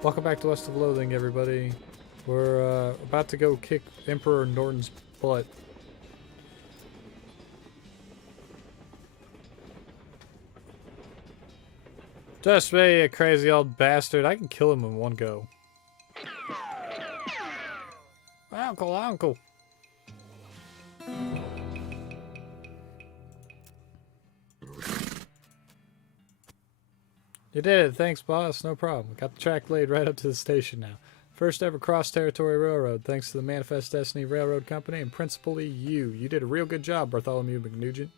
Welcome back to West of Loathing, everybody. We're about to go kick Emperor Norton's butt. Just me, a crazy old bastard. I can kill him in one go. Uncle, uncle. You did it. Thanks, boss. No problem. Got the track laid right up to the station now. First ever cross-territory railroad, thanks to the Manifest Destiny Railroad Company and principally you. You did a real good job, Bartholomew McNugent.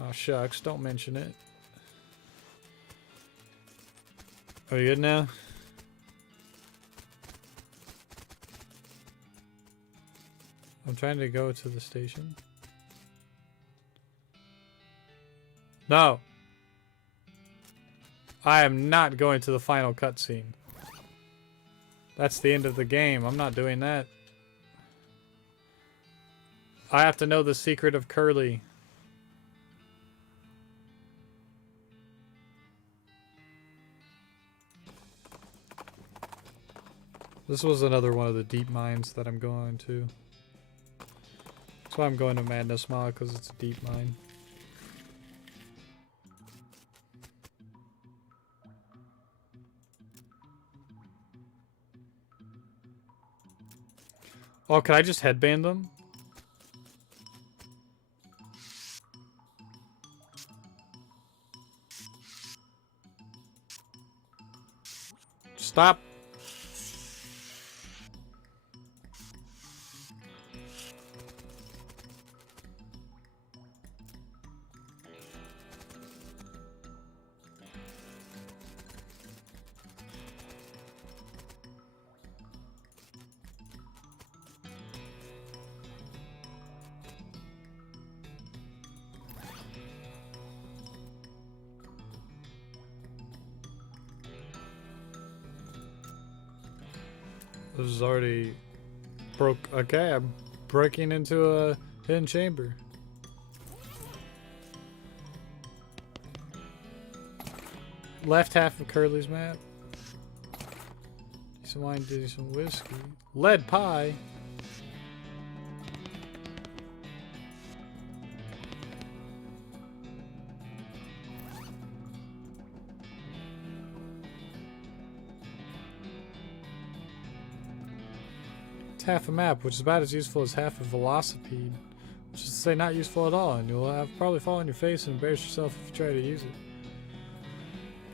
Oh, shucks. Don't mention it. Are you good now? I'm trying to go to the station. No! I am not going to the final cutscene. That's the end of the game. I'm not doing that. I have to know the secret of Curly. This was another one of the deep mines that I'm going to. That's why I'm going to Madness Maw, because it's a deep mine. Oh, can I just headband them? Stop. This is already broke. Okay, I'm breaking into a hidden chamber. Left half of Curly's map. Some wine, do some whiskey. Lead pie. Half a map, which is about as useful as half a velocipede. Which is to say, not useful at all, and you'll have probably fall on your face and embarrass yourself if you try to use it.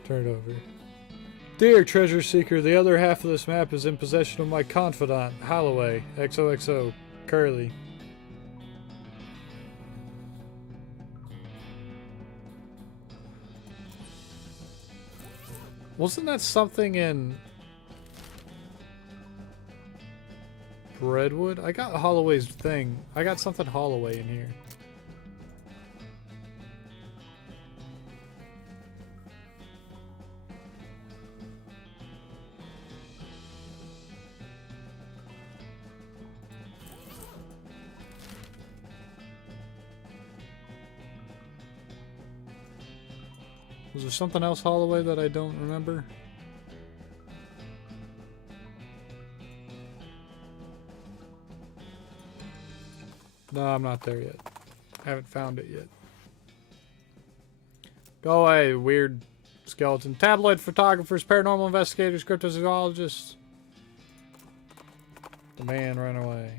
Turn it over. Dear treasure seeker, the other half of this map is in possession of my confidant, Holloway, XOXO, Curly. Wasn't that something in Redwood? I got Holloway's thing. I got something Holloway in here. Was there something else Holloway that I don't remember? No, I'm not there yet. I haven't found it yet. Go away, weird skeleton. Tabloid photographers, paranormal investigators, cryptozoologists. The man ran away.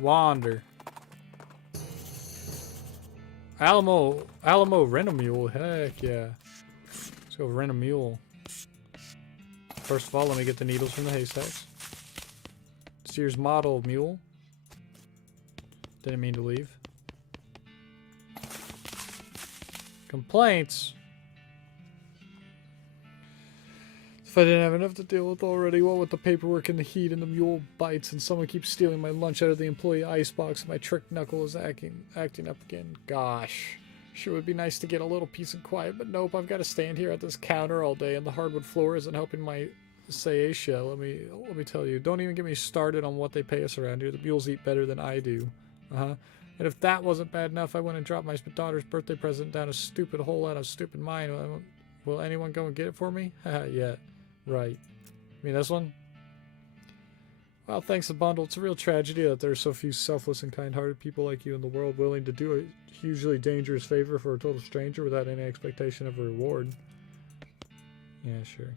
Wander. Alamo rent a mule. Heck yeah. Let's go rent a mule. First of all, let me get the needles from the haystacks. Sears model mule. Didn't mean to leave. Complaints. If I didn't have enough to deal with already, what with the paperwork and the heat and the mule bites, and someone keeps stealing my lunch out of the employee icebox, and my trick knuckle is acting up again. Gosh. Sure would be nice to get a little peace and quiet, but nope, I've got to stand here at this counter all day, and the hardwood floor isn't helping my sciatica. Let me tell you. Don't even get me started on what they pay us around here. The mules eat better than I do. And if that wasn't bad enough, I went and dropped my daughter's birthday present down a stupid hole out of stupid mine. Will anyone go and get it for me? Haha, yeah. Right. You mean this one? Well, thanks a bundle. It's a real tragedy that there are so few selfless and kind-hearted people like you in the world willing to do a hugely dangerous favor for a total stranger without any expectation of a reward. Yeah, sure.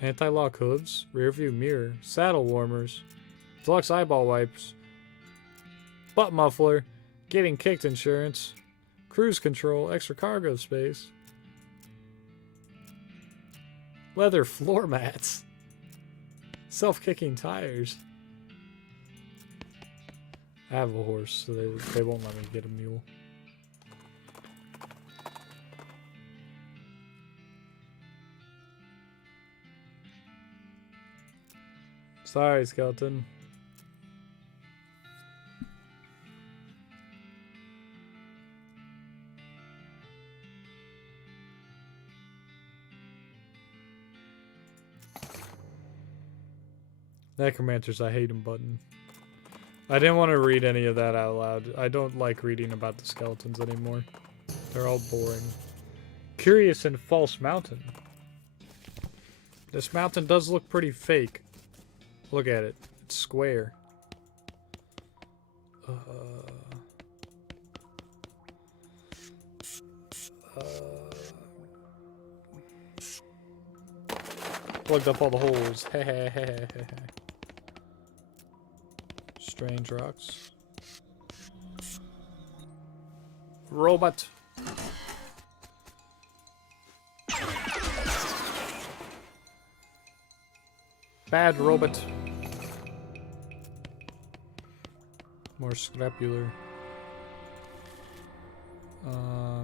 Anti-lock hooves, rear view mirror, saddle warmers, deluxe eyeball wipes, butt muffler, getting kicked insurance, cruise control, extra cargo space, leather floor mats, self-kicking tires. I have a horse, so they won't let me get a mule. Sorry, skeleton. Necromancers, I hate them button. I didn't want to read any of that out loud. I don't like reading about the skeletons anymore. They're all boring. Curious and False Mountain. This mountain does look pretty fake. Look at it. It's square. Plugged up all the holes. Strange rocks. Robot. Bad robot. More scapular.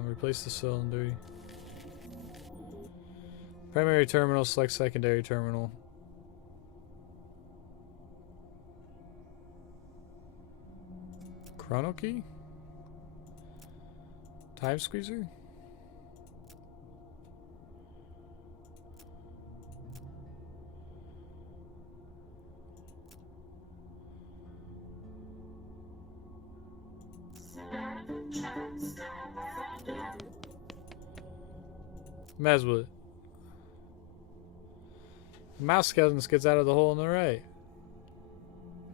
Replace the cylinder. Primary terminal, select secondary terminal. Chrono key? Time squeezer? Mess with it. The mouse skeleton gets out of the hole on the right.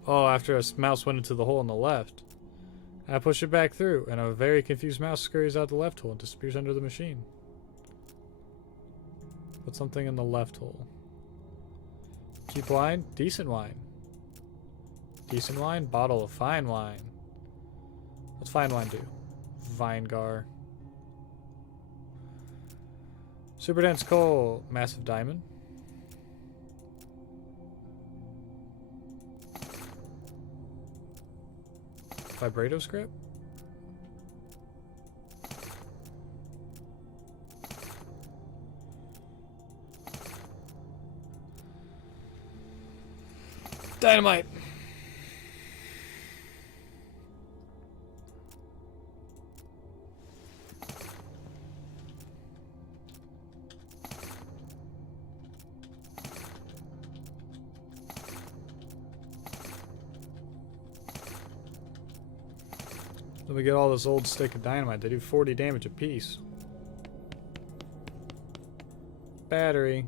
Oh, after a mouse went into the hole on the left. I push it back through, and a very confused mouse scurries out the left hole and disappears under the machine. Put something in the left hole. Cheap wine? Decent wine. Decent wine? Bottle of fine wine. What's fine wine do? Vinegar. Super dense coal. Massive diamond. Vibrato script? Dynamite! Let me get all this old stick of dynamite. They do 40 damage apiece. Battery.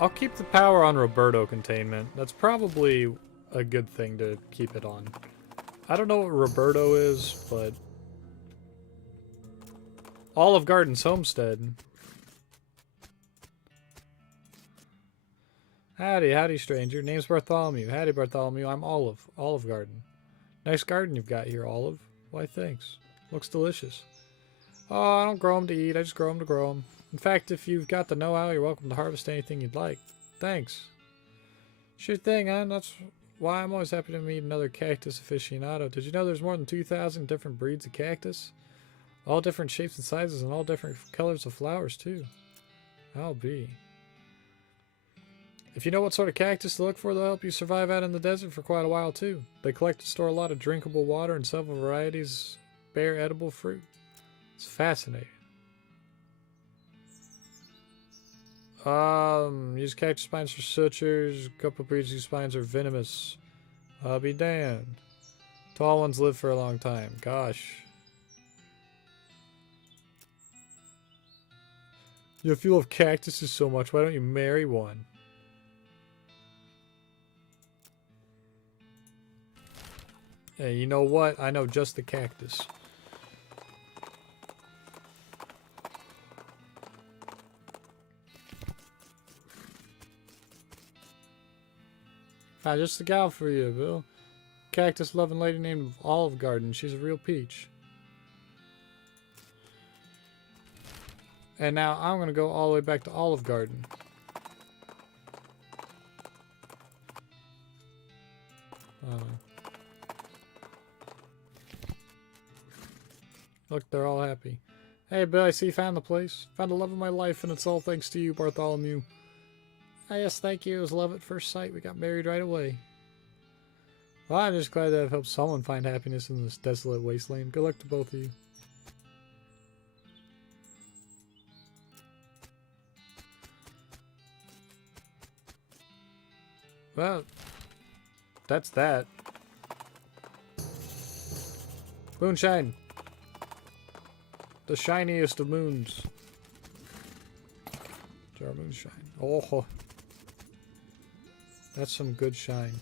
I'll keep the power on Roberto containment. That's probably a good thing to keep it on. I don't know what Roberto is, but Olive Garden's homestead. Howdy, stranger. Name's Bartholomew. Howdy, Bartholomew. I'm Olive. Olive Garden. Nice garden you've got here, Olive. Why, thanks. Looks delicious. Oh, I don't grow them to eat. I just grow them to grow them. In fact, if you've got the know-how, you're welcome to harvest anything you'd like. Thanks. Sure thing, hon. That's why I'm always happy to meet another cactus aficionado. Did you know there's more than 2,000 different breeds of cactus? All different shapes and sizes and all different colors of flowers, too. I'll be. If you know what sort of cactus to look for, they'll help you survive out in the desert for quite a while, too. They collect and store a lot of drinkable water and several varieties bear edible fruit. It's fascinating. Use cactus spines for sutures. A couple breeds whose spines are venomous. I'll be damned. Tall ones live for a long time. Gosh. If you love cactuses so much, why don't you marry one? Hey, you know what? I know just the cactus. Ah, just the gal for you, Bill. Cactus-loving lady named Olive Garden. She's a real peach. And now I'm going to go all the way back to Olive Garden. Look, they're all happy. Hey, Bill, I see you found the place. Found the love of my life, and it's all thanks to you, Bartholomew. Ah, yes, thank you. It was love at first sight. We got married right away. Well, I'm just glad that I've helped someone find happiness in this desolate wasteland. Good luck to both of you. Well, that's that. Moonshine. The shiniest of moons. Jar moonshine. Oh. That's some good shine.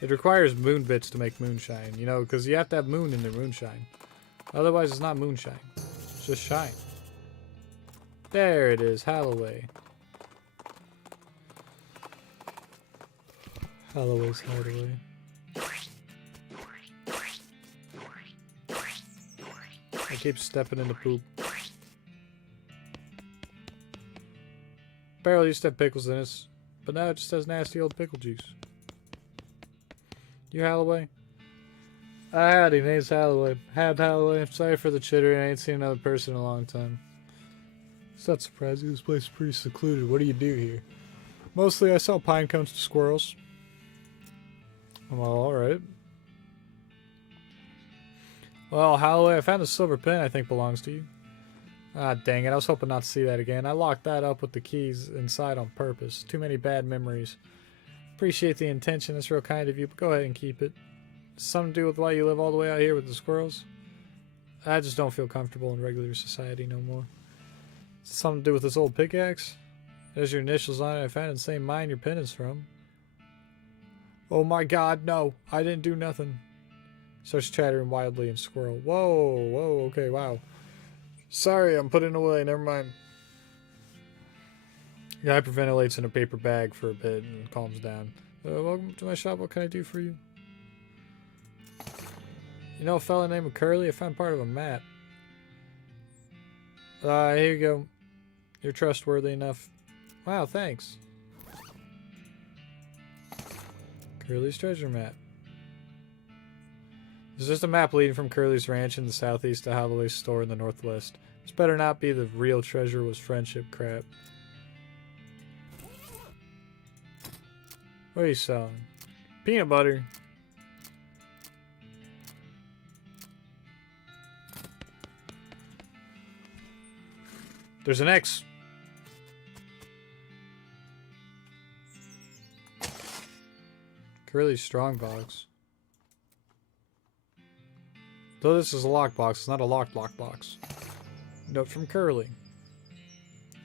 It requires moon bits to make moonshine, you know, because you have to have moon in their moonshine. Otherwise, it's not moonshine. It's just shine. There it is, Holloway. Holloway's Holloway. I keep stepping in the poop. Barrel used to have pickles in it, but now it just has nasty old pickle juice. You Holloway? Howdy, name's Holloway. Holloway. Sorry for the chitter, I ain't seen another person in a long time. It's not surprising, this place is pretty secluded. What do you do here? Mostly I sell pine cones to squirrels. Well, alright. Well, Holloway, I found a silver pen I think belongs to you. Ah, dang it, I was hoping not to see that again. I locked that up with the keys inside on purpose. Too many bad memories. Appreciate the intention, it's real kind of you, but go ahead and keep it. Something to do with why you live all the way out here with the squirrels? I just don't feel comfortable in regular society no more. Something to do with this old pickaxe? There's your initials on it. I found it in the same mine your pen is from. Oh my god, no. I didn't do nothing. Starts chattering wildly and squirrel. Whoa, whoa, okay, wow. Sorry, I'm putting it away. Never mind. He hyperventilates in a paper bag for a bit and calms down. Welcome to my shop. What can I do for you? You know a fella named Curly? I found part of a map. Here you go. You're trustworthy enough. Wow, thanks. Curly's treasure map. There's just a map leading from Curly's ranch in the southeast to Holloway's store in the northwest. This better not be the real treasure was friendship crap. What are you selling? Peanut butter. There's an X. Curly's strongbox. Though this is a lockbox, it's not a locked lockbox. Note from Curly.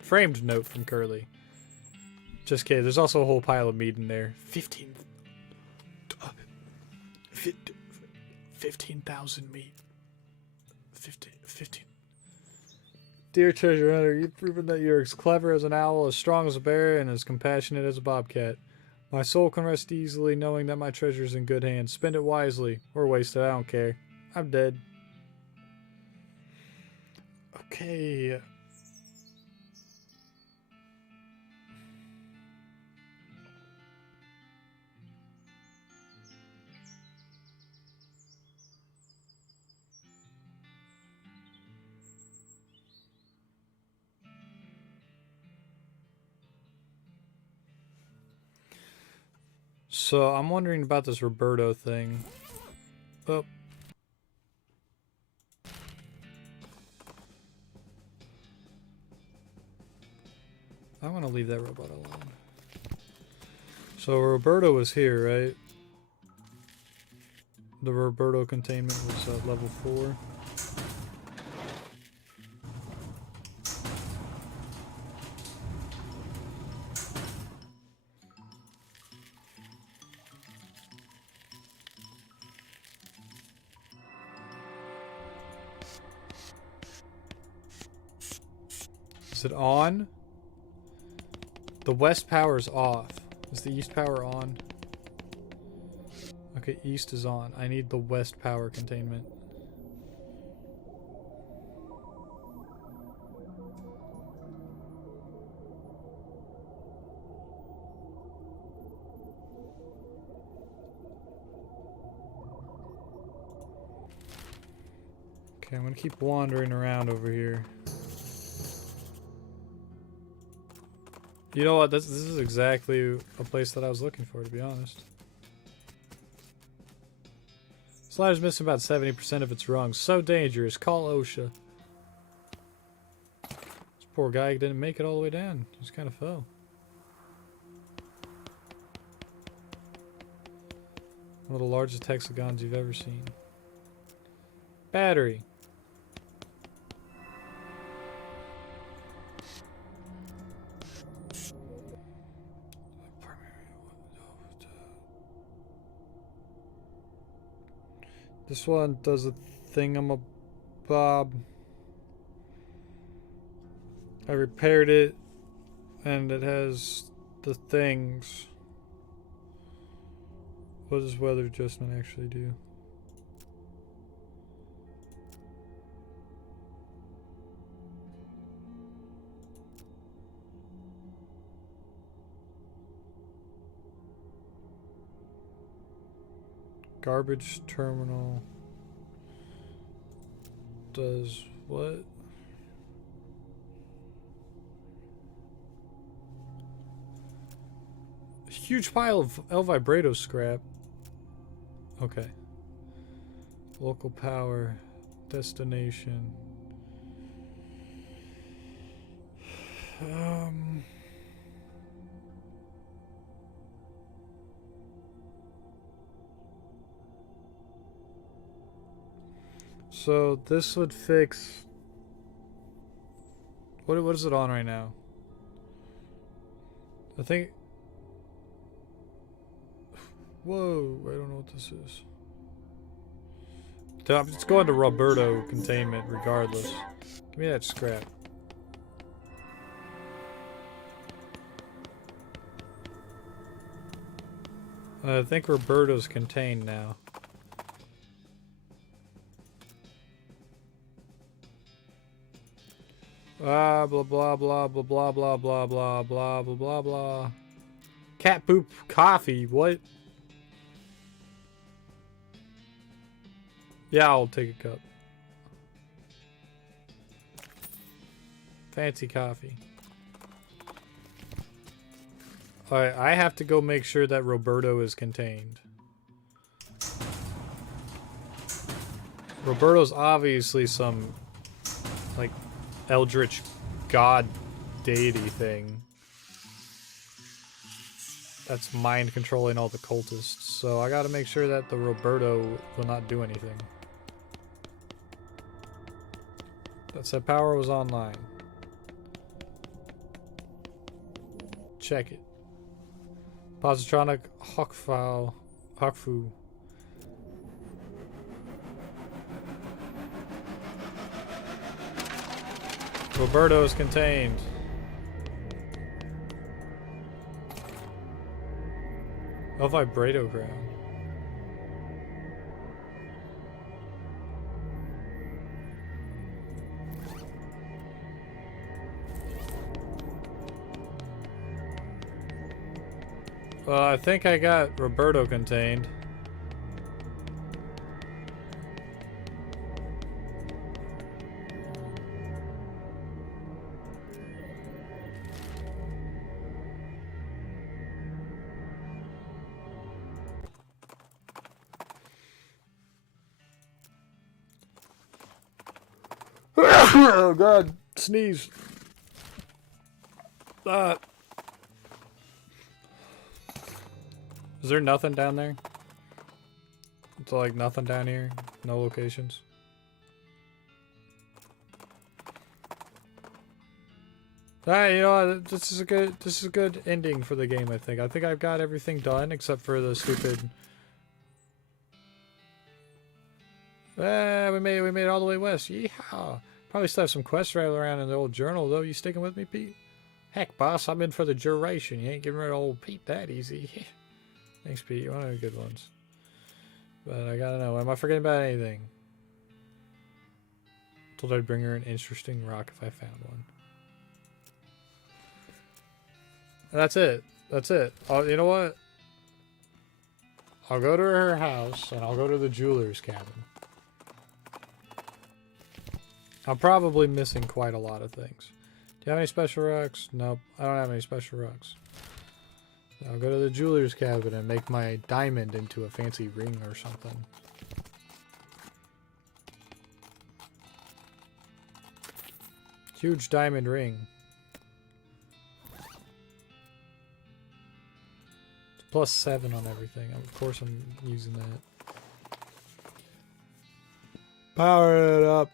Framed note from Curly. Just kidding. There's also a whole pile of meat in there. 15,000 meat. 15. Dear treasure hunter, you've proven that you're as clever as an owl, as strong as a bear, and as compassionate as a bobcat. My soul can rest easily knowing that my treasure is in good hands. Spend it wisely, or waste it, I don't care. I'm dead. Okay. So I'm wondering about this Roberto thing. Oh. I'm gonna leave that robot alone. So Roberto was here, right? The Roberto containment was level 4. Is it on? The west power's off. Is the east power on? Okay, east is on. I need the west power containment. Okay, I'm gonna keep wandering around over here. You know what? This is exactly a place that I was looking for, to be honest. This ladder's missing about 70% of its rungs. So dangerous. Call OSHA. This poor guy didn't make it all the way down. He just kind of fell. One of the largest hexagons you've ever seen. Battery. This one does a thingamabob. I repaired it, and it has the things. What does weather adjustment actually do? Garbage terminal does what? A huge pile of El Vibrato scrap. Okay. Local power. Destination. So this would fix. What is it on right now? I think. Whoa! I don't know what this is. I'm just going to Roberto containment regardless. Give me that scrap. I think Roberto's contained now. Blah blah blah blah blah blah blah blah blah blah blah blah blah. Cat poop coffee. What? Yeah, I'll take a cup. Fancy coffee. Alright, I have to go make sure that Roberto is contained. Roberto's obviously some, like, eldritch god deity thing that's mind controlling all the cultists. So I gotta make sure that the Roberto will not do anything. That said power was online. Check it. Positronic Hawkfu. Roberto is contained. El Vibrato ground. Well, I think I got Roberto contained. Oh god, sneeze. Is there nothing down there? It's like nothing down here? No locations? Alright, you know what? This is a good ending for the game, I think. I think I've got everything done except for the stupid. We made it all the way west. Yeehaw. Probably still have some quests rattling around in the old journal though. You sticking with me, Pete? Heck, boss, I'm in for the duration. You ain't getting rid of old Pete that easy. Thanks, Pete. You're one of the good ones. But I gotta know, am I forgetting about anything? Told I'd bring her an interesting rock if I found one. And that's it. That's it. Oh, you know what? I'll go to her house and I'll go to the jeweler's cabin. I'm probably missing quite a lot of things. Do you have any special rocks? Nope, I don't have any special rocks. I'll go to the jeweler's cabin and make my diamond into a fancy ring or something. Huge diamond ring. It's +7 on everything. Of course I'm using that. Power it up.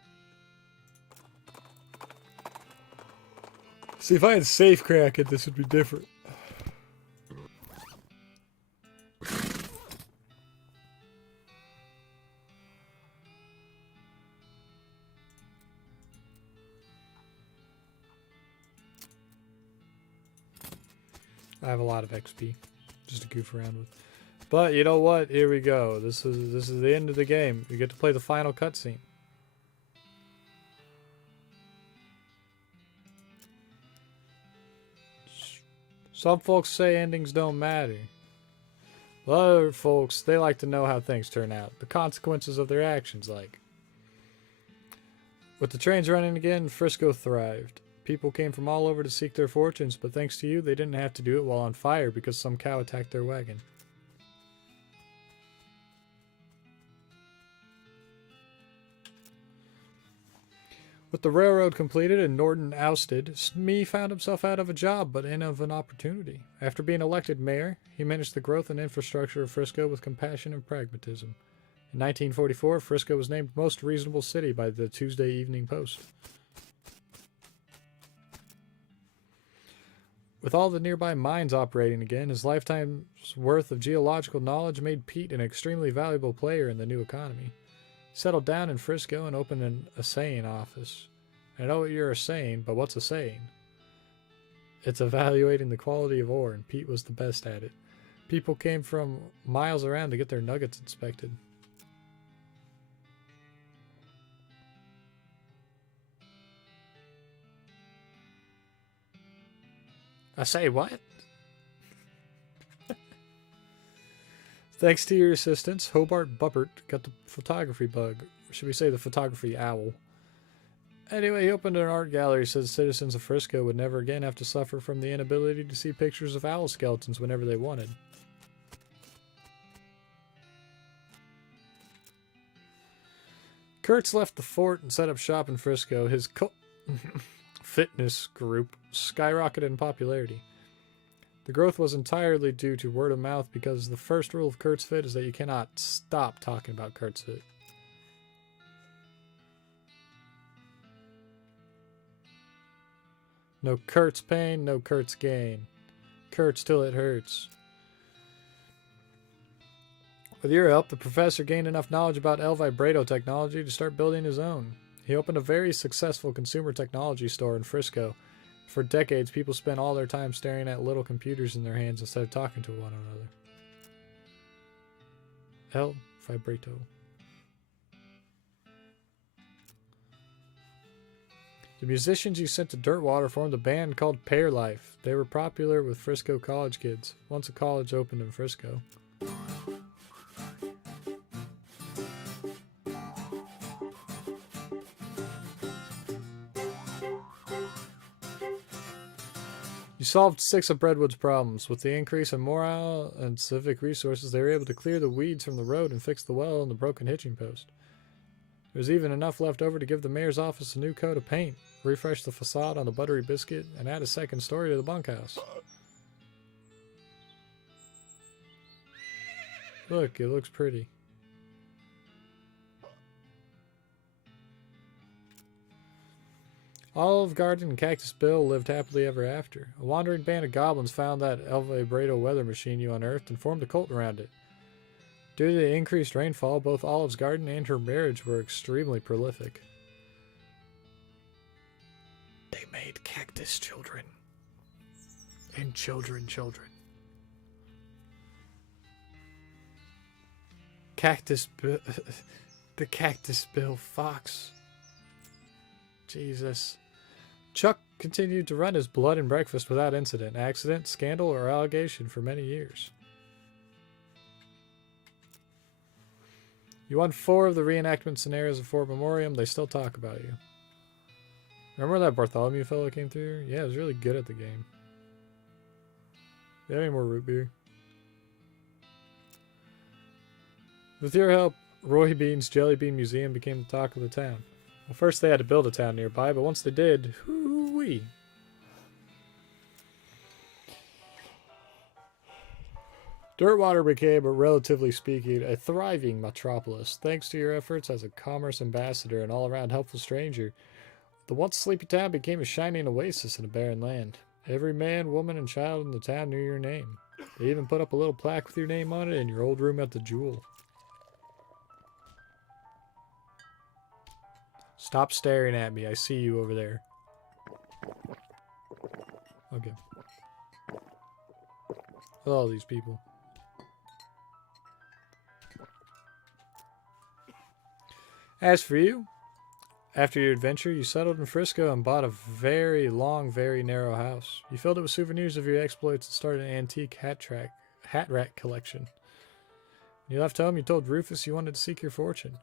See, if I had safe crack it, this would be different. I have a lot of XP just to goof around with. But you know what? Here we go. This is the end of the game. You get to play the final cutscene. Some folks say endings don't matter. Well, other folks, they like to know how things turn out. The consequences of their actions, like. With the trains running again, Frisco thrived. People came from all over to seek their fortunes, but thanks to you, they didn't have to do it while on fire because some cow attacked their wagon. With the railroad completed and Norton ousted, Smee found himself out of a job but in of an opportunity. After being elected mayor, he managed the growth and infrastructure of Frisco with compassion and pragmatism. In 1944, Frisco was named Most Reasonable City by the Tuesday Evening Post. With all the nearby mines operating again, his lifetime's worth of geological knowledge made Pete an extremely valuable player in the new economy. He settled down in Frisco and opened an assaying office. I know what you're saying, but what's a saying? It's evaluating the quality of ore, and Pete was the best at it. People came from miles around to get their nuggets inspected. I say what? Thanks to your assistance, Hobart Buppert got the photography bug. Or should we say the photography owl? Anyway, he opened an art gallery so the citizens of Frisco would never again have to suffer from the inability to see pictures of owl skeletons whenever they wanted. Kurtz left the fort and set up shop in Frisco. His fitness group skyrocketed in popularity. The growth was entirely due to word of mouth because the first rule of Kurt's Fit is that you cannot stop talking about Kurt's Fit. No Kurt's pain, no Kurt's gain. Kurt's till it hurts. With your help, the professor gained enough knowledge about El Vibrato technology to start building his own. He opened a very successful consumer technology store in Frisco. For decades, people spent all their time staring at little computers in their hands instead of talking to one another. El Vibrato. The musicians you sent to Dirtwater formed a band called Pear Life. They were popular with Frisco college kids, once a college opened in Frisco. You solved 6 of Breadwood's problems. With the increase in morale and civic resources, they were able to clear the weeds from the road and fix the well and the broken hitching post. There's even enough left over to give the mayor's office a new coat of paint, refresh the facade on the Buttery Biscuit, and add a second story to the bunkhouse. Look, it looks pretty. Olive Garden and Cactus Bill lived happily ever after. A wandering band of goblins found that El Vibrato weather machine you unearthed and formed a cult around it. Due to the increased rainfall, both Olive's garden and her marriage were extremely prolific. They made cactus children. And children. The Cactus Bill Fox. Jesus. Chuck continued to run his blood and breakfast without incident, accident, scandal, or allegation for many years. You won 4 of the reenactment scenarios of Fort Memoriam. They still talk about you. Remember that Bartholomew fellow came through? Yeah, he was really good at the game. Do you have any more root beer? With your help, Roy Bean's Jelly Bean Museum became the talk of the town. Well, first they had to build a town nearby, but once they did, hoo-wee. Dirtwater became, relatively speaking, a thriving metropolis, thanks to your efforts as a commerce ambassador and all-around helpful stranger. The once sleepy town became a shining oasis in a barren land. Every man, woman, and child in the town knew your name. They even put up a little plaque with your name on it in your old room at the Jewel. Stop staring at me. I see you over there. Okay. All these people. As for you, after your adventure, you settled in Frisco and bought a very long, very narrow house. You filled it with souvenirs of your exploits and started an antique hat rack collection. When you left home, you told Rufus you wanted to seek your fortune.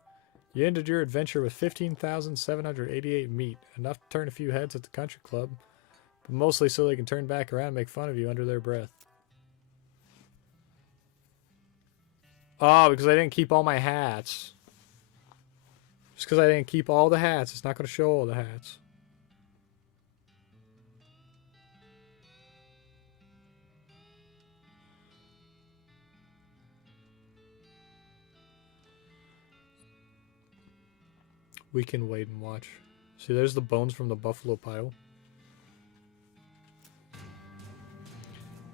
You ended your adventure with 15,788 meat, enough to turn a few heads at the country club, but mostly so they can turn back around and make fun of you under their breath. Oh, because I didn't keep all my hats. Just because I didn't keep all the hats, it's not going to show all the hats. We can wait and watch. See, there's the bones from the buffalo pile.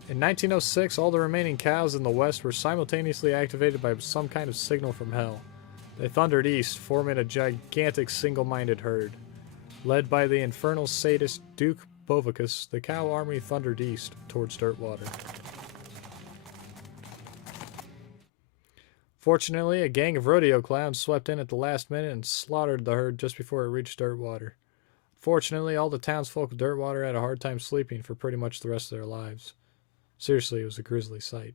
In 1906, all the remaining cows in the west were simultaneously activated by some kind of signal from hell. They thundered east, forming a gigantic single-minded herd. Led by the infernal sadist Duke Bovicus, the cow army thundered east towards Dirtwater. Fortunately, a gang of rodeo clowns swept in at the last minute and slaughtered the herd just before it reached Dirtwater. Fortunately, all the townsfolk of Dirtwater had a hard time sleeping for pretty much the rest of their lives. Seriously, it was a grisly sight.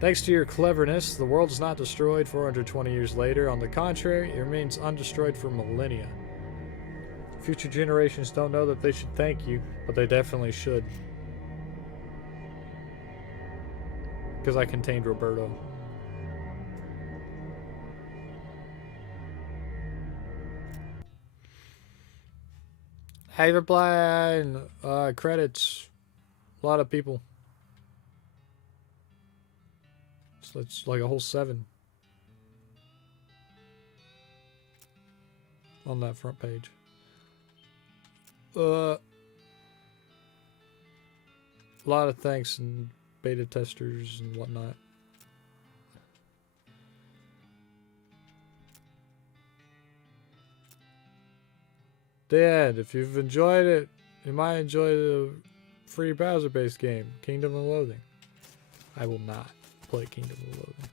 Thanks to your cleverness, the world is not destroyed 420 years later. On the contrary, it remains undestroyed for millennia. Future generations don't know that they should thank you, but they definitely should. Because I contained Roberto. Hey, reply, credits. A lot of people. So it's like a whole 7 on that front page. A lot of thanks and beta testers and whatnot. Dad, if you've enjoyed it, you might enjoy the free browser-based game, Kingdom of Loathing. I will not play Kingdom of Loathing.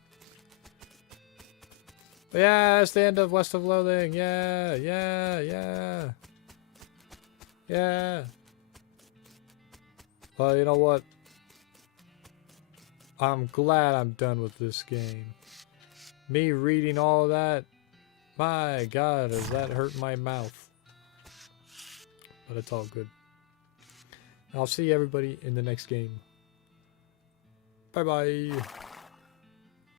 But yeah, that's the end of West of Loathing. Yeah. Well, you know what? I'm glad I'm done with this game. Me reading all of that, my God, does that hurt my mouth? But it's all good. I'll see everybody in the next game. Bye-bye.